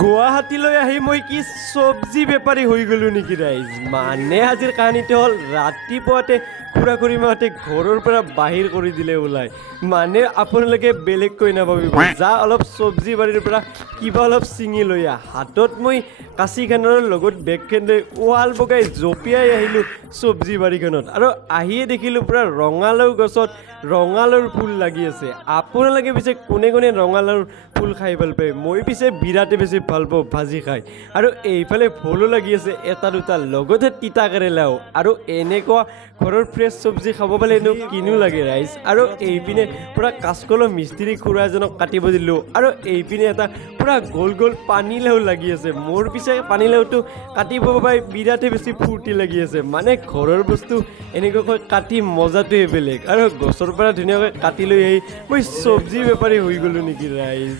গুৱাহাটীলৈ আহি মই কি চব্জি বেপাৰী হৈ গ'লো নেকি ৰাইজ। মানে আজিৰ কাহিনীটো হ'ল ৰাতিপুৱাতে খুৰা খুৰীমাহঁতে ঘৰৰ পৰা বাহিৰ কৰি দিলে ওলাই। মানে আপোনালোকে বেলেগকৈ নাভাবিব, যা অলপ চব্জি বাৰীৰ পৰা কিবা অলপ ছিঙি লৈ আহ। হাতত মই কাঁচিখনৰ লগত বেগখন লৈ ৱাল বগাই জঁপিয়াই আহিলোঁ চব্জি বাৰীখনত, আৰু আহিয়ে দেখিলোঁ পূৰা ৰঙালাও গছত ৰঙালাওৰ ফুল লাগি আছে। আপোনালোকে পিছে কোনে কোনে ৰঙালাওৰ ফুল খাই ভাল পায়? মই পিছে বিৰাটেই বেছি ভাল পাওঁ ভাজি খাই। আৰু এইফালে ভোলো লাগি আছে এটা দুটা, লগতে তিতা কেৰেলাও। আৰু এনেকুৱা ঘৰৰ ফ্ৰেছ চব্জি খাব পালে এনেও কিনো লাগে ৰাইজ। আৰু এইপিনে পূৰা কাচকলৰ মিস্ত্ৰী খুৰা এজনক কাটিব দিলোঁ, আৰু এইপিনে এটা পূৰা গোল গোল পানীলাও লাগি আছে। মোৰ পিছে পানীলাওটো কাটিব পাই বিৰাটেই বেছি ফূৰ্তি লাগি আছে। মানে ঘৰৰ বস্তু এনেকুৱাকৈ কাটি মজাটোৱে বেলেগ। আৰু গছৰ পৰা ধুনীয়াকৈ কাটি লৈ আহি মই চব্জি বেপাৰী হৈ গ'লোঁ নেকি ৰাইজ।